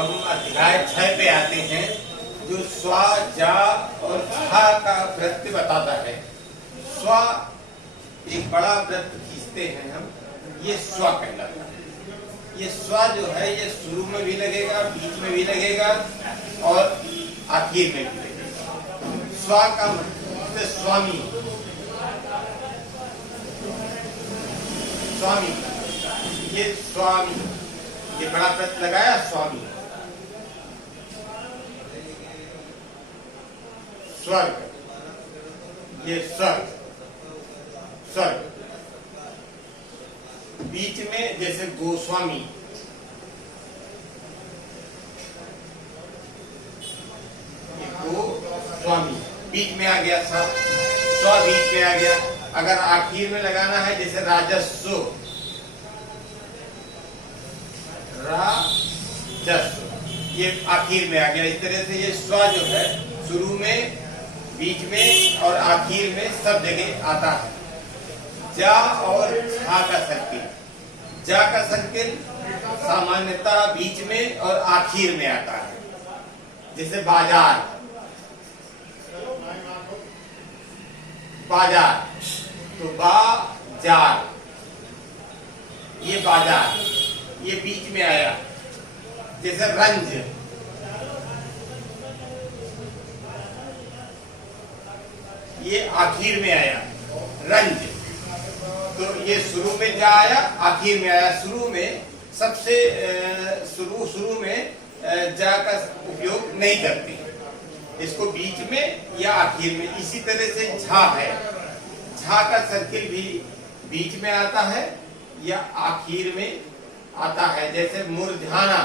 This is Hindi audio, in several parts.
हम अध्याय 6 पे आते हैं, जो स्वा, जा और झा का वृत्त बताता है। स्वा एक बड़ा वृत्त खींचते हैं हम, ये स्वा कहलाता है। ये स्वा जो है ये शुरू में भी लगेगा, बीच में भी लगेगा और आखिर में भी लगेगा। स्वा का मतलब स्वामी, स्वामी, ये स्वामी, ये बड़ा वृत्त लगाया स्वामी। स्वर्ग, ये स्वर्ग, स्वर्ग। बीच में जैसे गोस्वामी, गोस्वामी बीच में आ गया, स्व बीच में आ गया। अगर आखिर में लगाना है जैसे राजस्व, राजस्व, ये आखिर में आ गया। इस तरह से ये स्व जो है शुरू में, बीच में और आखिर में सब जगह आता है। जा और झा का सर्किल, जा का सर्किल सामान्यतः बीच में और आखिर में आता है। जैसे बाजार, बाजार, तो बाजार, ये बाजार, ये बीच में आया। जैसे रंज, ये आखिर में आया, रंज, तो ये शुरू में जा आया, आखिर में आया। शुरू में सबसे शुरू में जा का उपयोग नहीं करते, इसको बीच में या आखिर में। इसी तरह से झा है, झा का सर्किल भी बीच में आता है या आखिर में आता है। जैसे मुरझाना,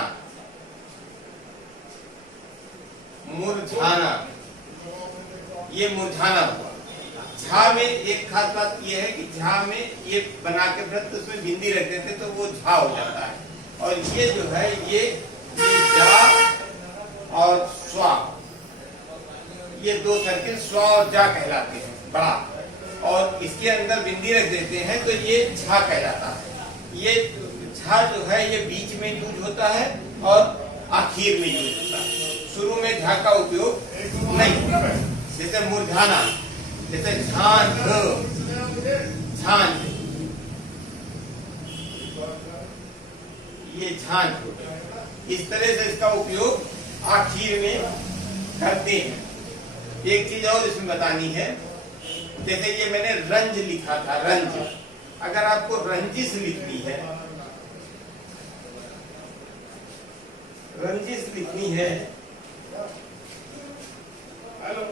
मुरझाना, ये मुरझाना हुआ। झा में एक खास बात यह है कि झा में ये बना के वृत्त उसमें बिंदी रख देते तो वो झा हो जाता है। और ये जो है ये जा और स्वा, ये दो सर्किल स्वा और जा कहलाते हैं, बड़ा। और इसके अंदर बिंदी रख देते हैं तो ये झा कहलाता है। ये झा जो है ये बीच में यूज होता है और आखिर में यूज होता है। शुरू में झा का उपयोग नहीं। जैसे मुरझाना, जैसे झांझ, झांझ, ये झांझ, इस तरह से इसका उपयोग आखिर में करते हैं। एक चीज और इसमें बतानी है, जैसे ये मैंने रंज लिखा था, रंज, अगर आपको रंजिश लिखनी है, रंजिश लिखनी है, हेलो,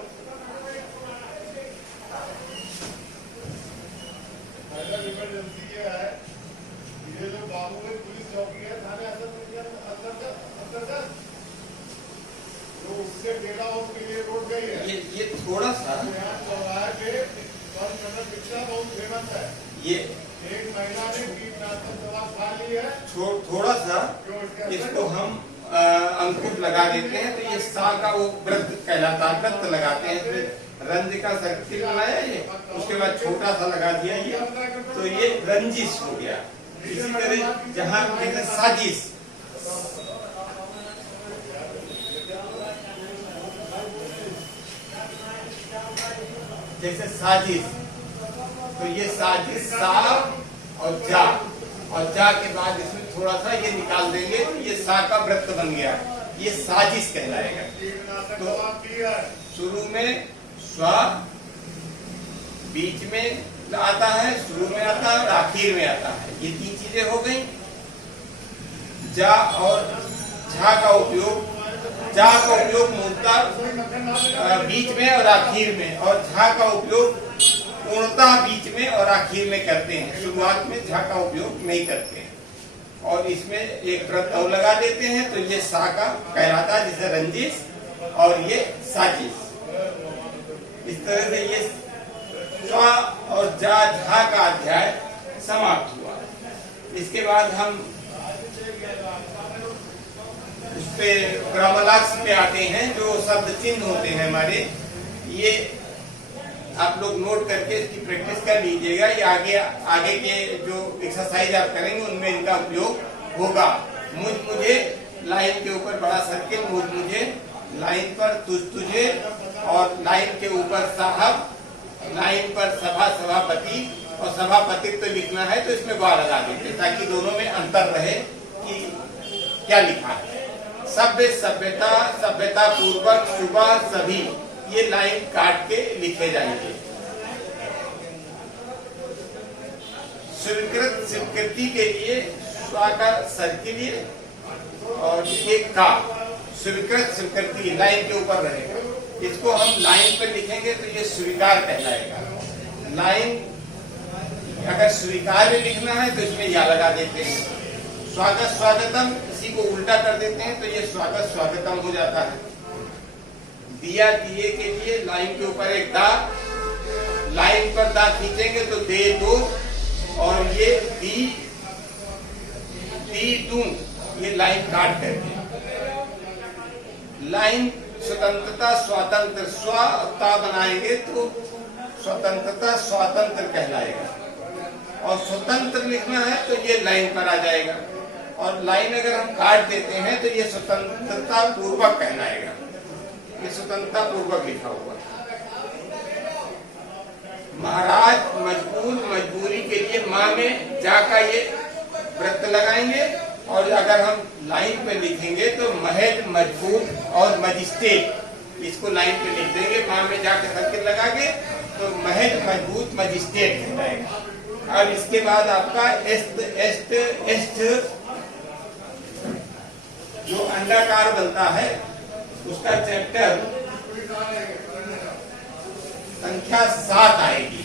इमरजेंसी ये है, ये जो बाबूगंज पुलिस चौकी है थाने अंतर्गत, जो उससे डेरा हाउस के लिए रोड गई है, ये थोड़ा सा बहुत फेमस है। ये एक महिला ने कीटनाशक दवा खा ली है, थोड़ा सा इसको हम अंकुर लगा देते हैं तो ये सा का वो व्रत कहलाता है, व्रत लगाते हैं। रंज का सर्किल बनाया ये, उसके बाद छोटा सा लगा दिया ये, तो ये रंजिश हो गया। इसी तरह जहाँ जैसे साजिश, जैसे साजिश, तो ये साजिश, सा और जा के बाद इसमें थोड़ा सा ये निकाल देंगे तो ये सा का वृत्त बन गया, ये साजिश कहलाएगा। तो शुरू में स्व, बीच में आता है, शुरू में आता है और आखिर में आता है। ये तीन चीजें हो गई। जा और झा का उपयोग, जा का उपयोग मूलतः बीच में और आखिर में, और झा का उपयोग पूर्णतः बीच में और आखिर में करते हैं। शुरुआत में झा का उपयोग नहीं करते हैं। और इसमें एक वृत्त और लगा देते हैं तो ये सा का कहलाता है, जैसे रंजिश, और ये साजिश। इस तरह से ये स्वा और जा, झा का अध्याय समाप्त हुआ। इसके बाद हम उस पे ग्रामलाक्स पे आते हैं, जो शब्द चिन्ह होते हैं हमारे। ये आप लोग नोट करके इसकी प्रैक्टिस कर लीजिएगा। ये आगे के जो एक्सरसाइज आप करेंगे उनमें इनका उपयोग होगा। मुझे लाइन के ऊपर बड़ा सर्किल, मुझे, लाइन पर तुझे, और लाइन के ऊपर साहब, लाइन पर सभा सभापति, और सभापति तो लिखना है तो इसमें वा लगा देते ताकि दोनों में अंतर रहे कि क्या लिखा है। सभ्य, सभ्यता, सभ्यता पूर्वक, सुबह, सभी, ये लाइन काट के लिखे जाएंगे। स्वीकृत, स्वीकृति के लिए स्वा का सर्किल और एक का, स्वीकृत स्वीकृति लाइन के ऊपर रहेगा। इसको हम लाइन पर लिखेंगे तो ये स्वीकार कहलाएगा। लाइन अगर स्वीकार लिखना है तो इसमें या लगा देते हैं। स्वागत, स्वागतम, इसी को उल्टा कर देते हैं तो ये स्वागत स्वागतम हो जाता है। दिया, दिए के लिए लाइन के ऊपर एक दा, लाइन पर दा खींचेंगे तो दे दो, और ये दी, दी दूं, ये लाइन काट करके। लाइन स्वतंत्रता, स्वातंत्र, स्वता बनाएंगे तो स्वतंत्रता स्वातंत्र कहलाएगा, और स्वतंत्र लिखना है तो ये लाइन पर आ जाएगा, और लाइन अगर हम काट देते हैं तो ये स्वतंत्रता पूर्वक कहलाएगा। ये स्वतंत्रता पूर्वक लिखा हुआ। महाराज, मजबूर, मजबूरी के लिए माँ में जा का ये वृत्त लगाएंगे, और अगर हम लाइन पे लिखेंगे तो महज, मजबूर और मजिस्ट्रेट, इसको लाइन पे लिख देंगे माँ में जाके सर्किल लगा के, तो महज, मजबूत, मजिस्ट्रेट कहलाएगा। अब इसके बाद आपका एस्ट, एस्ट, एस्ट जो अंडाकार बनता है उसका चैप्टर संख्या 7 आएगी।